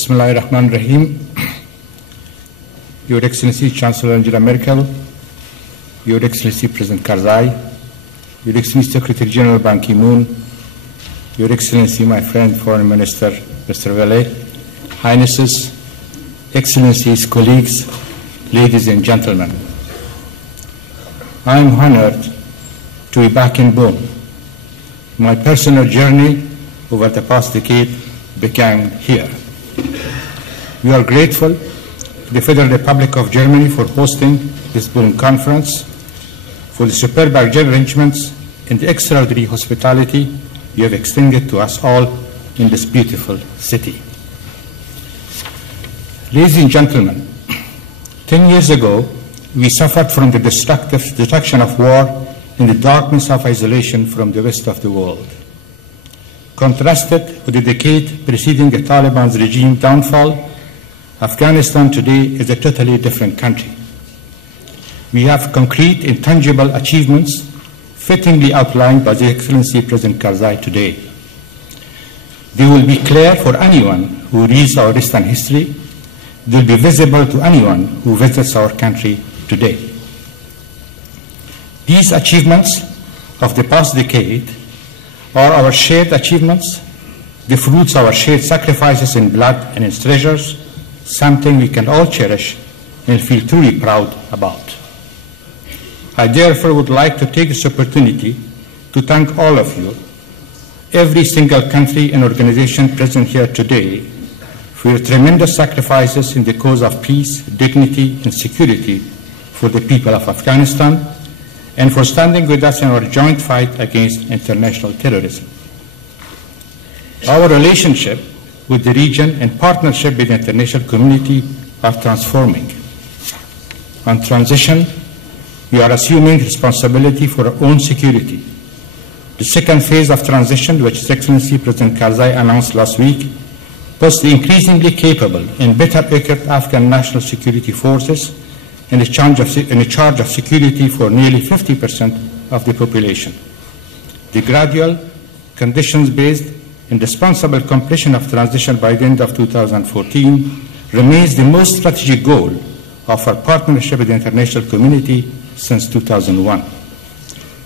Bismillahir Rahmanir Rahim. Your Excellency Chancellor Angela Merkel, Your Excellency President Karzai, Your Excellency Secretary General Ban Ki-moon, Your Excellency my friend Foreign Minister Mr. Vele, Highnesses, Excellencies, colleagues, ladies and gentlemen. I am honored to be back in Bonn. My personal journey over the past decade began here. We are grateful to the Federal Republic of Germany for hosting this Bonn conference, for the superb arrangements and the extraordinary hospitality you have extended to us all in this beautiful city. Ladies and gentlemen, 10 years ago, we suffered from the destruction of war in the darkness of isolation from the rest of the world. Contrasted with the decade preceding the Taliban's regime downfall, Afghanistan today is a totally different country. We have concrete and tangible achievements fittingly outlined by the Excellency President Karzai today. They will be clear for anyone who reads our recent history. They will be visible to anyone who visits our country today. These achievements of the past decade are our shared achievements, the fruits of our shared sacrifices in blood and in treasures, something we can all cherish and feel truly proud about. I therefore would like to take this opportunity to thank all of you, every single country and organization present here today, for your tremendous sacrifices in the cause of peace, dignity, and security for the people of Afghanistan, and for standing with us in our joint fight against international terrorism. Our relationship with the region and partnership with the international community are transforming. On transition, we are assuming responsibility for our own security. The second phase of transition, which His Excellency President Karzai announced last week, puts the increasingly capable and better equipped Afghan national security forces in charge of security for nearly 50% of the population. The gradual, conditions-based, and responsible completion of transition by the end of 2014 remains the most strategic goal of our partnership with the international community since 2001.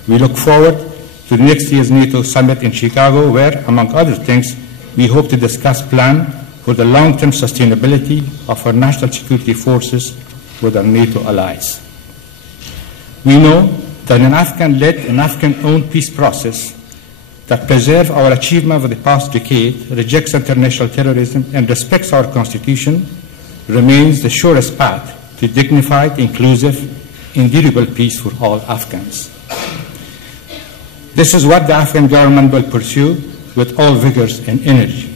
We look forward to next year's NATO summit in Chicago, where, among other things, we hope to discuss plans for the long-term sustainability of our national security forces with our NATO allies. We know that an Afghan-led and Afghan-owned peace process that preserves our achievement of the past decade, rejects international terrorism, and respects our Constitution remains the surest path to dignified, inclusive, enduring peace for all Afghans. This is what the Afghan government will pursue with all vigors and energy.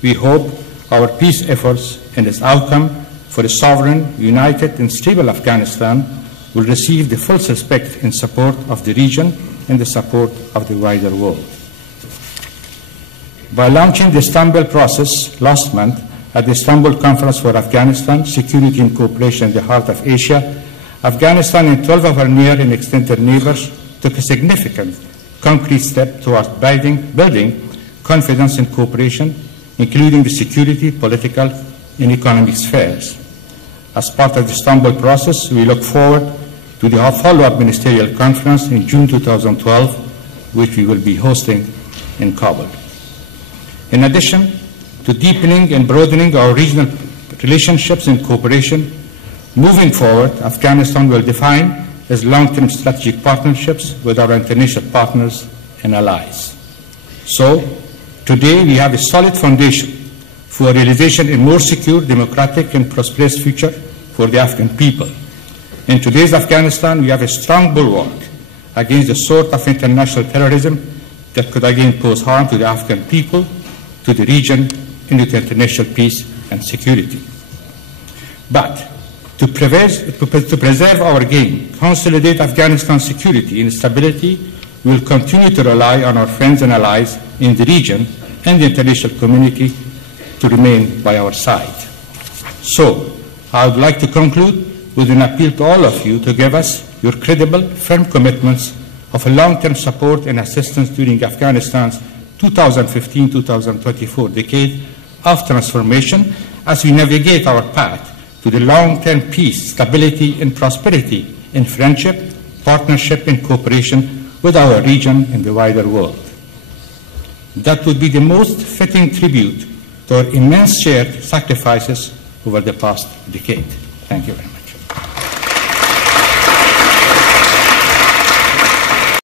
We hope our peace efforts and its outcome for a sovereign, united, and stable Afghanistan will receive the full respect and support of the region and the support of the wider world. By launching the Istanbul process last month at the Istanbul Conference for Afghanistan, Security and Cooperation in the Heart of Asia, Afghanistan and 12 of our near and extended neighbors took a significant, concrete step towards building confidence and cooperation, including the security, political, and economic spheres. As part of the Istanbul process, we look forward to the follow-up ministerial conference in June 2012, which we will be hosting in Kabul. In addition to deepening and broadening our regional relationships and cooperation, moving forward, Afghanistan will define its long-term strategic partnerships with our international partners and allies. So, today we have a solid foundation for realization a more secure, democratic, and prosperous future for the Afghan people. In today's Afghanistan, we have a strong bulwark against the sort of international terrorism that could again pose harm to the Afghan people, to the region, and to international peace and security. But to preserve our gain, consolidate Afghanistan's security and stability, we will continue to rely on our friends and allies in the region and the international community to remain by our side. So, I would like to conclude with an appeal to all of you to give us your credible, firm commitments of a long-term support and assistance during Afghanistan's 2015-2024 decade of transformation as we navigate our path to the long-term peace, stability, and prosperity in friendship, partnership, and cooperation with our region and the wider world. That would be the most fitting tribute to our immense shared sacrifices over the past decade. Thank you very much.